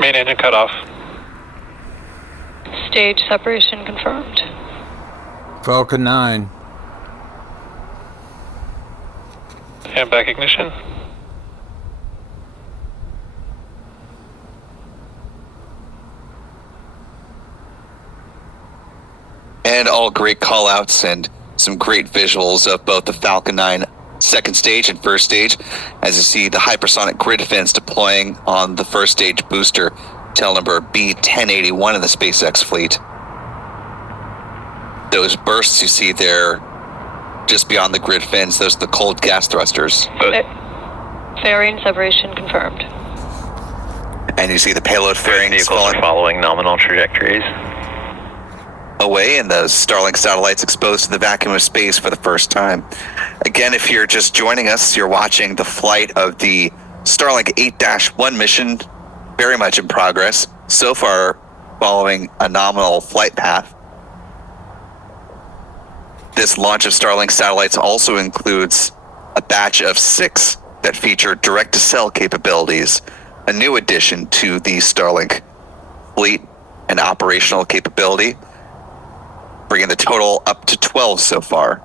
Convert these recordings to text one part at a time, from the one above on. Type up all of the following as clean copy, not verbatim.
Main engine cut off. Stage separation confirmed. Falcon 9. And back ignition. And all great call-outs and some great visuals of both the Falcon 9 second stage and first stage, as you see the hypersonic grid fins deploying on the first stage booster, tail number B1081 in the SpaceX fleet. Those bursts you see there just beyond the grid fins, those are the cold gas thrusters. Fairing separation confirmed. And you see the payload fairings following nominal trajectories. Away, and those Starlink satellites exposed to the vacuum of space for the first time. Again, if you're just joining us, you're watching the flight of the Starlink 8-1 mission, very much in progress. So far, following a nominal flight path. This launch of Starlink satellites also includes a batch of 6 that feature direct-to-cell capabilities, a new addition to the Starlink fleet and operational capability, bringing the total up to 12 so far.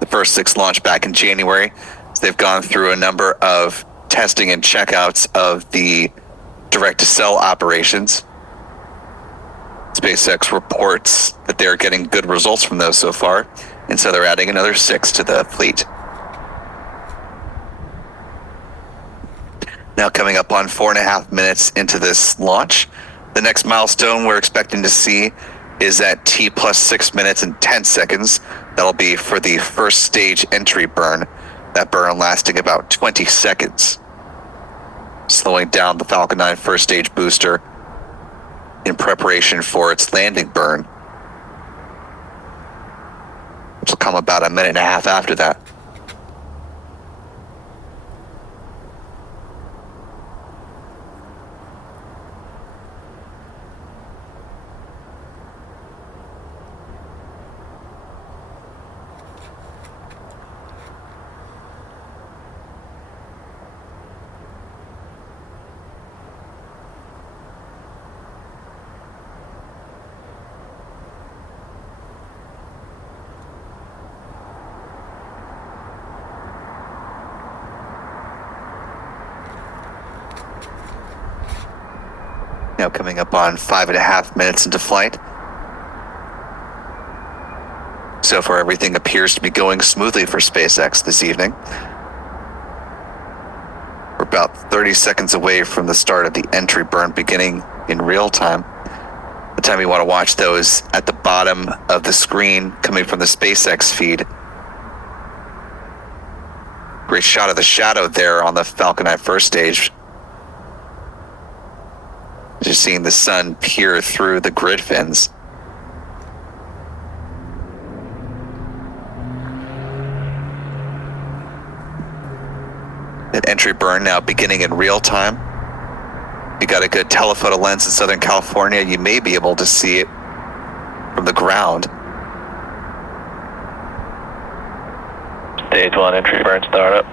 The first 6 launched back in January. So they've gone through a number of testing and checkouts of the direct-to-cell operations. SpaceX reports that they're getting good results from those so far, and so they're adding another 6 to the fleet. Now coming up on 4.5 minutes into this launch, the next milestone we're expecting to see is at T plus 6 minutes and 10 seconds. That'll be for the first stage entry burn, that burn lasting about 20 seconds, slowing down the Falcon 9 first stage booster in preparation for its landing burn, which will come about 1.5 minutes after that. Now coming up on 5.5 minutes into flight. So far, everything appears to be going smoothly for SpaceX this evening. We're about 30 seconds away from the start of the entry burn beginning in real time. The time you want to watch, though, is at the bottom of the screen coming from the SpaceX feed. Great shot of the shadow there on the Falcon 9 first stage. Just seeing the sun peer through the grid fins. That entry burn now beginning in real time. You got a good telephoto lens in Southern California, you may be able to see it from the ground. Stage 1 entry burn startup.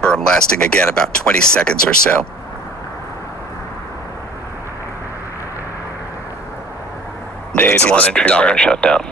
Burn lasting again about 20 seconds or so. Stage 1 entry burn shut down.